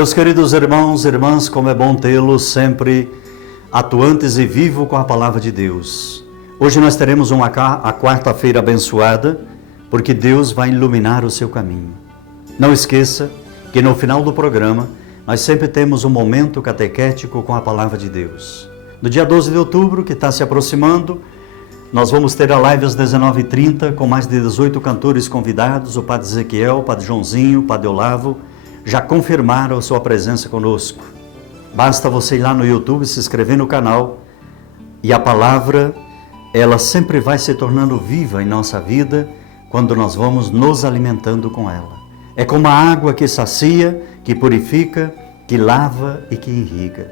Meus queridos irmãos e irmãs, como é bom tê-los sempre atuantes e vivos com a palavra de Deus. Hoje nós teremos a quarta-feira abençoada, porque Deus vai iluminar o seu caminho. Não esqueça que no final do programa, nós sempre temos um momento catequético com a palavra de Deus. No dia 12 de outubro, que está se aproximando, nós vamos ter a live às 19h30 com mais de 18 cantores convidados, o Padre Ezequiel, o Padre Joãozinho, o Padre Olavo, já confirmaram a sua presença conosco. Basta você ir lá no YouTube, se inscrever no canal e a palavra, ela sempre vai se tornando viva em nossa vida quando nós vamos nos alimentando com ela. É como a água que sacia, que purifica, que lava e que irriga.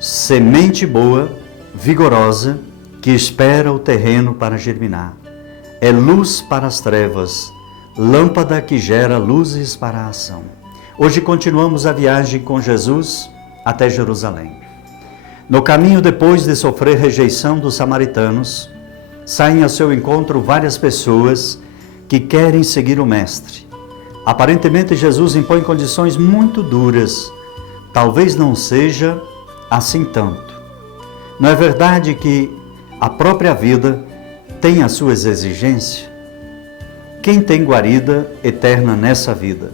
Semente boa, vigorosa, que espera o terreno para germinar. É luz para as trevas, lâmpada que gera luzes para a ação. Hoje continuamos a viagem com Jesus até Jerusalém. No caminho, depois de sofrer rejeição dos samaritanos, saem ao seu encontro várias pessoas que querem seguir o Mestre. Aparentemente, Jesus impõe condições muito duras. Talvez não seja assim tanto. Não é verdade que a própria vida tem as suas exigências? Quem tem guarida eterna nessa vida?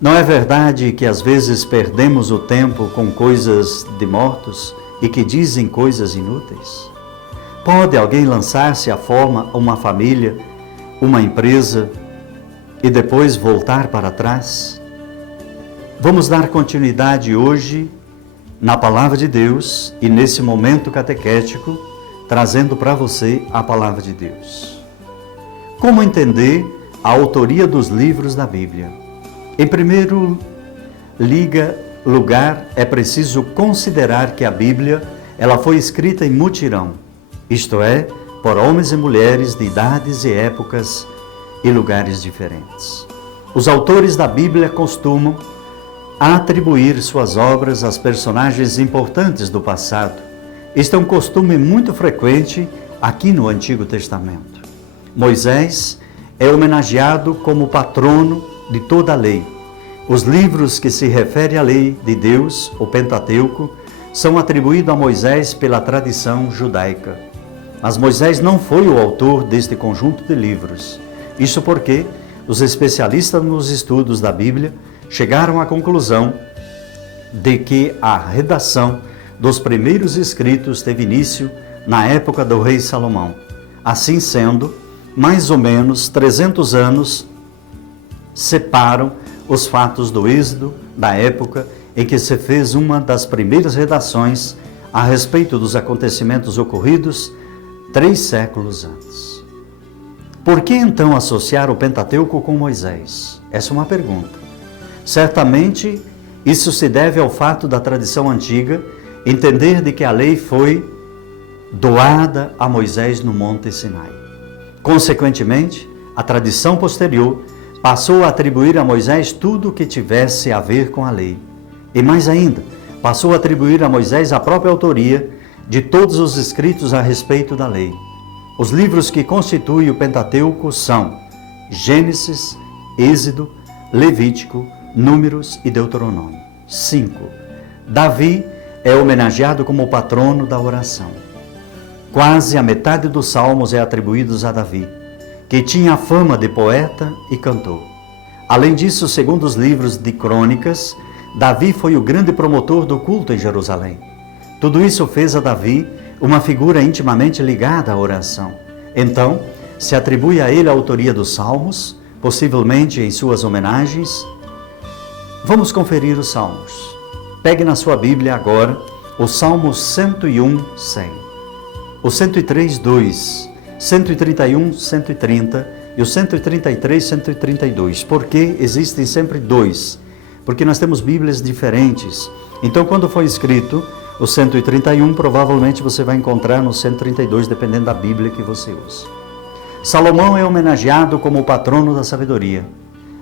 Não é verdade que às vezes perdemos o tempo com coisas de mortos e que dizem coisas inúteis? Pode alguém lançar-se a forma uma família, uma empresa e depois voltar para trás? Vamos dar continuidade hoje na palavra de Deus e nesse momento catequético, trazendo para você a palavra de Deus. Como entender a autoria dos livros da Bíblia? Em primeiro lugar, é preciso considerar que a Bíblia ela foi escrita em mutirão, isto é, por homens e mulheres de idades e épocas e lugares diferentes. Os autores da Bíblia costumam atribuir suas obras às personagens importantes do passado. Este é um costume muito frequente aqui no Antigo Testamento. Moisés é homenageado como patrono de toda a lei. Os livros que se referem à lei de Deus, o Pentateuco, são atribuídos a Moisés pela tradição judaica. Mas Moisés não foi o autor deste conjunto de livros. Isso porque os especialistas nos estudos da Bíblia chegaram à conclusão de que a redação dos primeiros escritos teve início na época do rei Salomão. Assim sendo, mais ou menos 300 anos separam os fatos do Êxodo da época em que se fez uma das primeiras redações a respeito dos acontecimentos ocorridos 3 séculos antes. Por que então associar o Pentateuco com Moisés? Essa é uma pergunta. Certamente isso se deve ao fato da tradição antiga entender de que a lei foi doada a Moisés no Monte Sinai. Consequentemente, a tradição posterior passou a atribuir a Moisés tudo o que tivesse a ver com a lei. E mais ainda, passou a atribuir a Moisés a própria autoria de todos os escritos a respeito da lei. Os livros que constituem o Pentateuco são Gênesis, Êxodo, Levítico, Números e Deuteronômio. 5. Davi é homenageado como o patrono da oração. Quase a metade dos salmos é atribuídos a Davi, que tinha a fama de poeta e cantor. Além disso, segundo os livros de crônicas, Davi foi o grande promotor do culto em Jerusalém. Tudo isso fez a Davi uma figura intimamente ligada à oração. Então, se atribui a ele a autoria dos salmos, possivelmente em suas homenagens. Vamos conferir os salmos. Pegue na sua Bíblia agora o Salmo 101, 100. O 103, 2, 131, 130 e o 133, 132. Por que existem sempre 2? Porque nós temos Bíblias diferentes. Então, quando foi escrito o 131, provavelmente você vai encontrar no 132, dependendo da Bíblia que você usa. Salomão é homenageado como o patrono da sabedoria.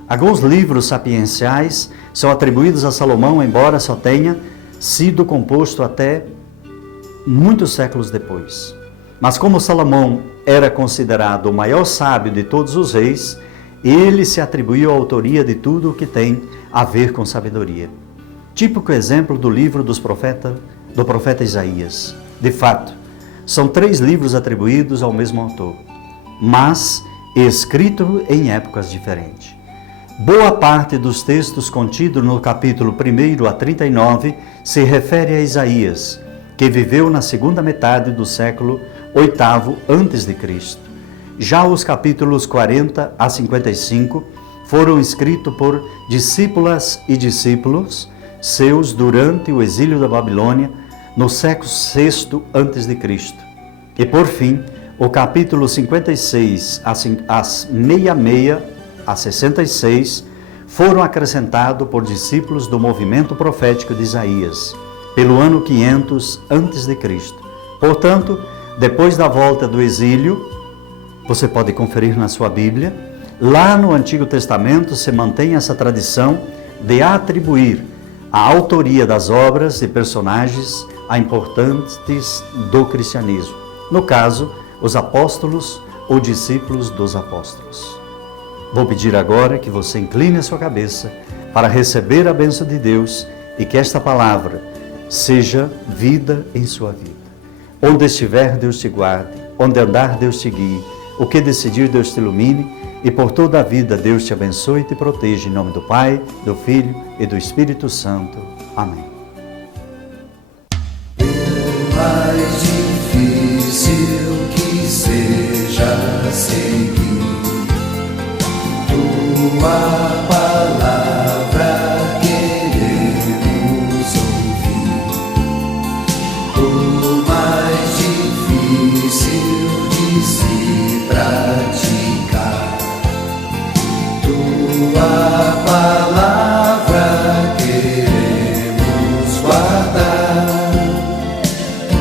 Alguns livros sapienciais são atribuídos a Salomão, embora só tenha sido composto até muitos séculos depois. Mas como Salomão era considerado o maior sábio de todos os reis, ele se atribuiu a autoria de tudo o que tem a ver com sabedoria. Típico exemplo do livro do profeta Isaías. De fato, são 3 livros atribuídos ao mesmo autor, mas escrito em épocas diferentes. Boa parte dos textos contidos no capítulo 1 a 39 se refere a Isaías, que viveu na segunda metade do século VIII a.C. Já os capítulos 40 a 55 foram escritos por discípulas e discípulos seus durante o exílio da Babilônia, no século VI a.C. E por fim, o capítulo 56 a 66 a 66 foram acrescentados por discípulos do movimento profético de Isaías, pelo ano 500 a.C. Portanto, depois da volta do exílio, você pode conferir na sua Bíblia, lá no Antigo Testamento se mantém essa tradição de atribuir a autoria das obras e personagens a importantes do cristianismo. No caso, os apóstolos ou discípulos dos apóstolos. Vou pedir agora que você incline a sua cabeça para receber a bênção de Deus e que esta palavra seja vida em sua vida. Onde estiver, Deus te guarde. Onde andar, Deus te guie. O que decidir, Deus te ilumine. E por toda a vida, Deus te abençoe e te proteja. Em nome do Pai, do Filho e do Espírito Santo. Amém. Por mais difícil que seja seguir tua